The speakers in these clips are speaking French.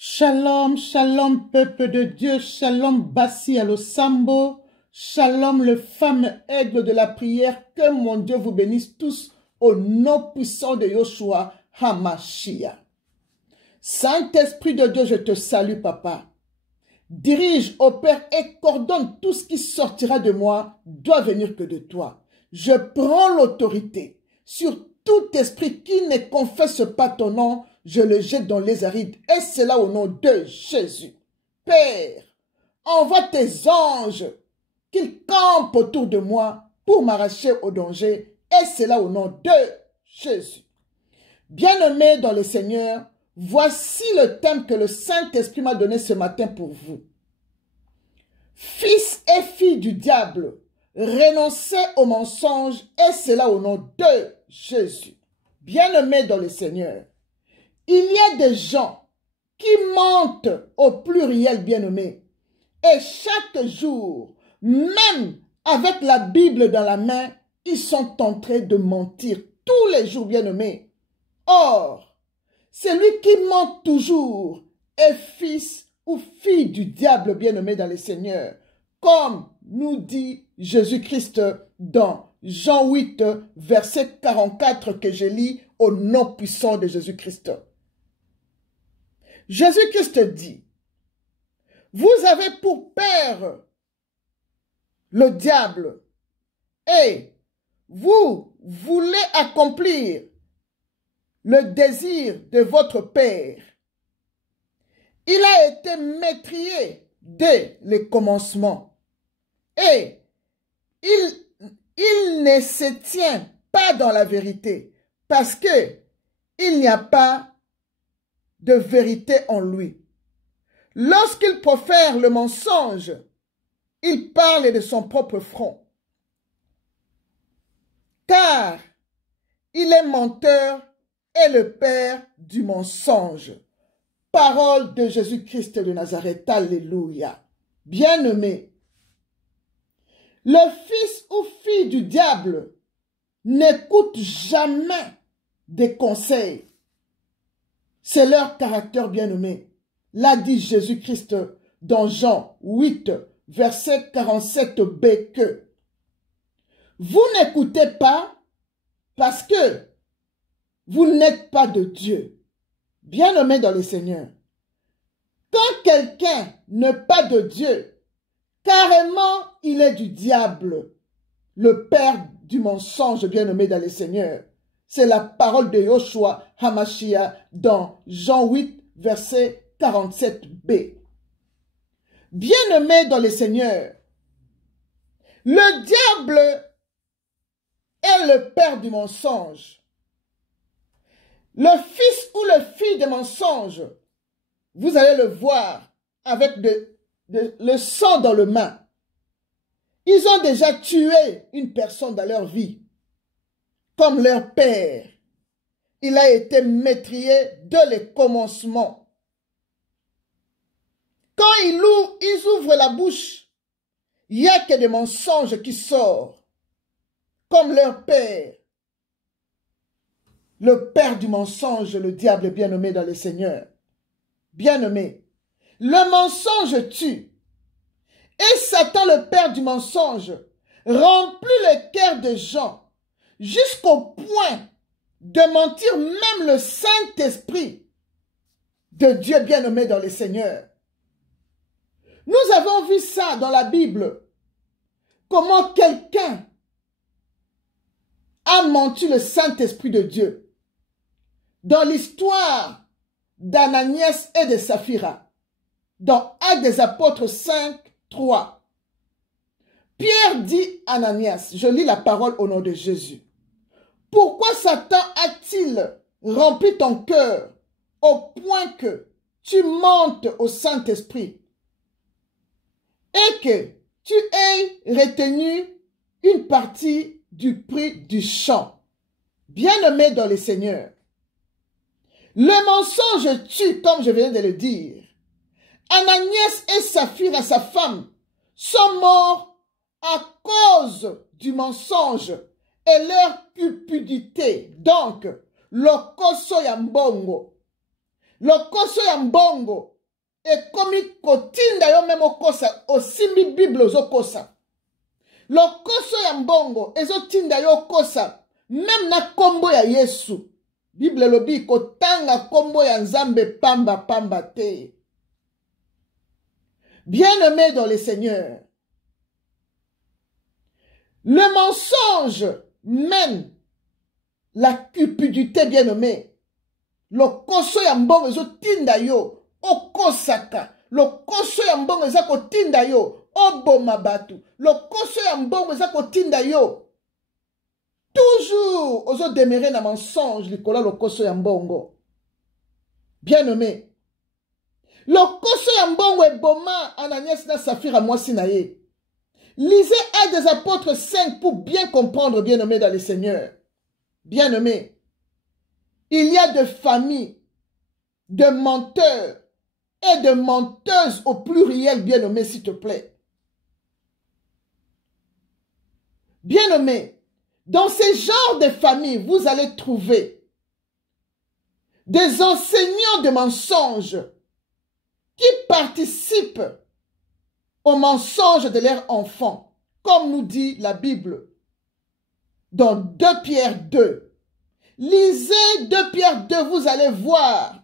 Shalom, shalom, peuple de Dieu, shalom, Bassi Alosambo, shalom, le fameux aigle de la prière, que mon Dieu vous bénisse tous au nom puissant de Yoshua HaMashiach. Saint-Esprit de Dieu, je te salue, Papa. Dirige, opère et coordonne tout ce qui sortira de moi, doit venir que de toi. Je prends l'autorité sur tout esprit qui ne confesse pas ton nom, je le jette dans les arides, et c'est là au nom de Jésus. Père, envoie tes anges, qu'ils campent autour de moi pour m'arracher au danger, et c'est là au nom de Jésus. Bien-aimés dans le Seigneur, voici le thème que le Saint-Esprit m'a donné ce matin pour vous. Fils et filles du diable, renoncez au mensonge, et c'est là au nom de Jésus. Bien-aimés dans le Seigneur, il y a des gens qui mentent au pluriel, bien-aimés. Et chaque jour, même avec la Bible dans la main, ils sont en train de mentir tous les jours, bien-aimés. Or, celui qui ment toujours est fils ou fille du diable, bien-aimé dans le Seigneur. Comme nous dit Jésus-Christ dans Jean 8, verset 44 que je lis au nom puissant de Jésus-Christ. Jésus-Christ dit, vous avez pour père le diable et vous voulez accomplir le désir de votre père. Il a été métrié dès le commencement et il ne se tient pas dans la vérité parce que il n'y a pas de vérité en lui. Lorsqu'il profère le mensonge, il parle de son propre front. Car il est menteur et le père du mensonge. Parole de Jésus-Christ de Nazareth. Alléluia. Bien-aimé, le fils ou fille du diable n'écoute jamais des conseils. C'est leur caractère, bien-aimé. L'a dit Jésus-Christ dans Jean 8, verset 47b que vous n'écoutez pas parce que vous n'êtes pas de Dieu. Bien-aimé dans le Seigneur. Quand quelqu'un n'est pas de Dieu, carrément il est du diable, le père du mensonge, bien-aimé dans le Seigneur. C'est la parole de Yoshua HaMashiach dans Jean 8, verset 47b. Bien-aimé dans le Seigneur, le diable est le père du mensonge. Le fils ou le fille des mensonges, vous allez le voir avec le sang dans le main. Ils ont déjà tué une personne dans leur vie. Comme leur père, il a été métrié dès le commencement. Quand ils ouvrent la bouche, il n'y a que des mensonges qui sortent. Comme leur père, le père du mensonge, le diable bien-aimé dans le Seigneur. Bien-aimé, le mensonge tue. Et Satan, le père du mensonge, remplit le cœur des gens jusqu'au point de mentir même le Saint-Esprit de Dieu bien-aimé dans le Seigneur. Nous avons vu ça dans la Bible. Comment quelqu'un a menti le Saint-Esprit de Dieu. Dans l'histoire d'Ananias et de Saphira, dans Actes des Apôtres 5, 3. Pierre dit à Ananias, je lis la parole au nom de Jésus. Pourquoi Satan a-t-il rempli ton cœur au point que tu mentes au Saint-Esprit et que tu aies retenu une partie du prix du champ? Bien-aimé dans le Seigneur, le mensonge tue, comme je viens de le dire. Ananias et Saphira, sa femme, sont morts à cause du mensonge et leur cupidité. Donc, lokoso ya mbongo. lokoso ya mbongo ekomi kotinda yo meme okosa osimbi Bible ozokosa. Lokoso ya mbongo ezotinda yo okosa même na kombo ya Yesu. Bible lobi kotanga kombo ya Nzambe pamba pamba te. Bien-aimé dans le Seigneur, le mensonge mène la cupidité, bien-aimé. Lokoso ya mbongo ezotinda yo okosaka. Lokoso ya mbongo ezotinda yo oboma batu. Lokoso ya mbongo ezotinda yo toujours ozo demeurer na mensonge likola lokoso ya mbongo. Bien-aimé, lokoso ya mbongo eboma Ananias na Safira mwasi na ye. Lisez Actes des Apôtres 5 pour bien comprendre, bien-aimé dans le Seigneur. Bien-aimé, il y a de familles, de menteurs et de menteuses au pluriel, bien-aimé, s'il te plaît. Bien-aimé, dans ce genre de famille, vous allez trouver des enseignants de mensonges qui participent au mensonge de leurs enfants, comme nous dit la Bible dans 2 Pierre 2. Lisez 2 Pierre 2, vous allez voir.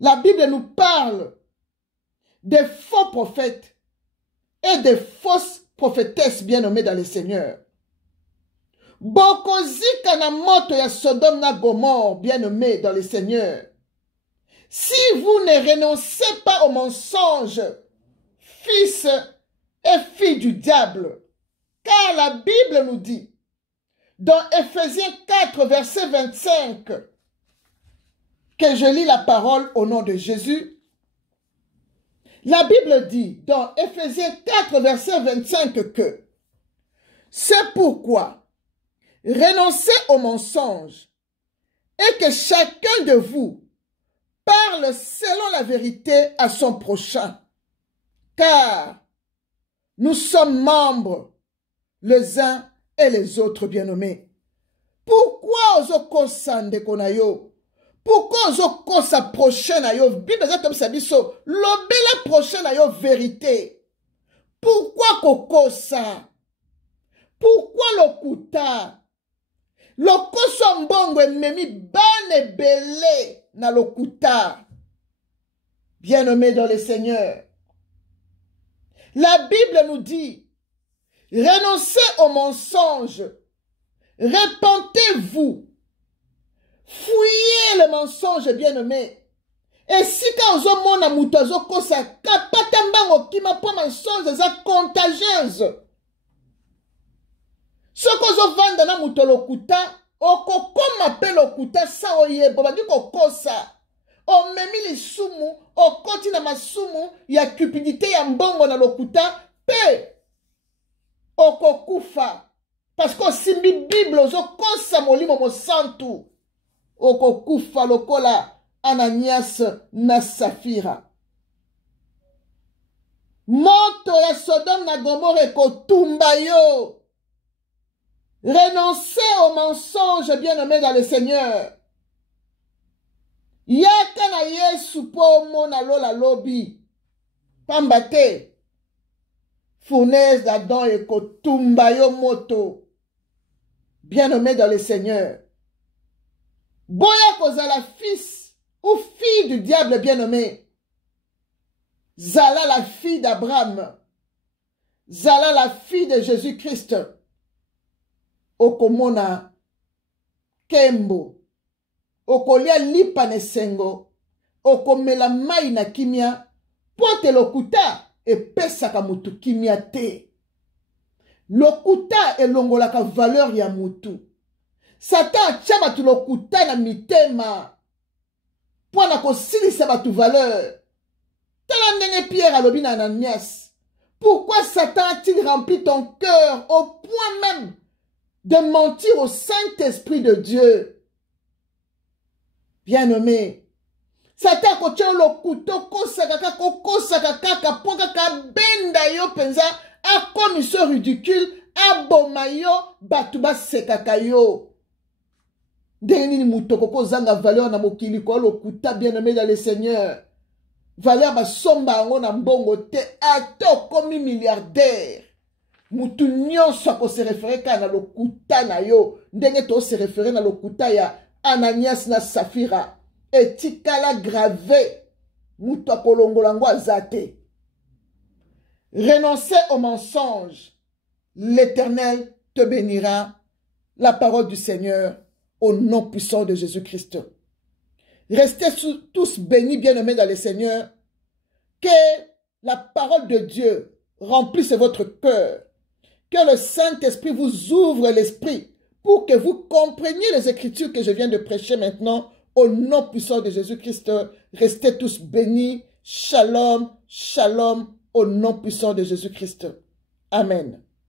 La Bible nous parle des faux prophètes et des fausses prophétesses bien-nommées dans le Seigneur. Bokozika na moto ya Sodome na Gomorrhe, bien-nommés dans le Seigneur. Si vous ne renoncez pas au mensonge, fils et filles du diable, car la Bible nous dit, dans Ephésiens 4, verset 25, que je lis la parole au nom de Jésus. La Bible dit, dans Ephésiens 4, verset 25, que c'est pourquoi renoncez au mensonge et que chacun de vous parle selon la vérité à son prochain, car nous sommes membres les uns et les autres, bien-nommés. Pourquoi ozokosa ndeko na yo? Pourquoi ozokosa prochain na yo? Bible comme ça biso, lobela prochain na yo vérité. Pourquoi kokosa? Pourquoi lokuta? Lokoso mbongo ememi bane belé na lokuta. Bien-nommés dans le Seigneur. La Bible nous dit, renoncez au mensonge, repentez-vous, fuyez le mensonge, bien-aimé. Et si quand on mona mutazo kosa kapatambango kima po mensonge za contagieuse. Ce que zo vanda na mutolokuta, okokoma pe lokuta sa oyebo bandi kokosa. O memi lisumu, o koti na masumu ya cupidité ya mbongo na lokuta pe okokufa. Parce que simbi Bible ozo kosa molimo mosantu. Okokufa lokola Ananias na Safira. Moto ya Sodome na Gomorrhe ekotumba yo. Renoncez au mensonge, bien-aimé dans le Seigneur. Yaka na Yesu po mona lola lobi. Pambate. Fournaise d'Adam et kotumba yo moto. Bien-aimé dans le Seigneur. Boya kozala fils ou fille du diable bien-aimé. Zala la fille d'Abraham. Zala la fille de Jésus-Christ. Okomona kembo. Okolia lipa nesengo. Okomela mai na kimia. Pote lokuta e pesaka mutu kimia te. Lokuta elongolaka valeur ya mutu. Satan tia batu lokuta na mitema. Pona kosilisa batu valeur. Tala ndenge Pierre alobi na Ananias. Pourquoi Satan a-t-il rempli ton cœur au point même de mentir au Saint-Esprit de Dieu? Bien-aimé, Satan kotia lo couteau kosaka kaka poka ka benda yo penza a commission ridicule a boma yo batu ba sekaka yo. Ndenge mutoko zanga valeur na mokili ko lokuta bien-aimé dans le Seigneur. Valeur basomba ngo na mbongo te ato komi milliardaire. Mutu nyonso ko se référer ka na lokuta na yo. Ndenge to se référer na lokuta ya Ananias na Safira. Etikala gravé. Mutu akolongola ngo azate. Renoncez au mensonge. L'Éternel te bénira. La parole du Seigneur au nom puissant de Jésus-Christ. Restez tous bénis, bien-aimés dans le Seigneur. Que la parole de Dieu remplisse votre cœur. Que le Saint-Esprit vous ouvre l'esprit pour que vous compreniez les Écritures que je viens de prêcher maintenant au nom puissant de Jésus-Christ. Restez tous bénis. Shalom, shalom, au nom puissant de Jésus-Christ. Amen.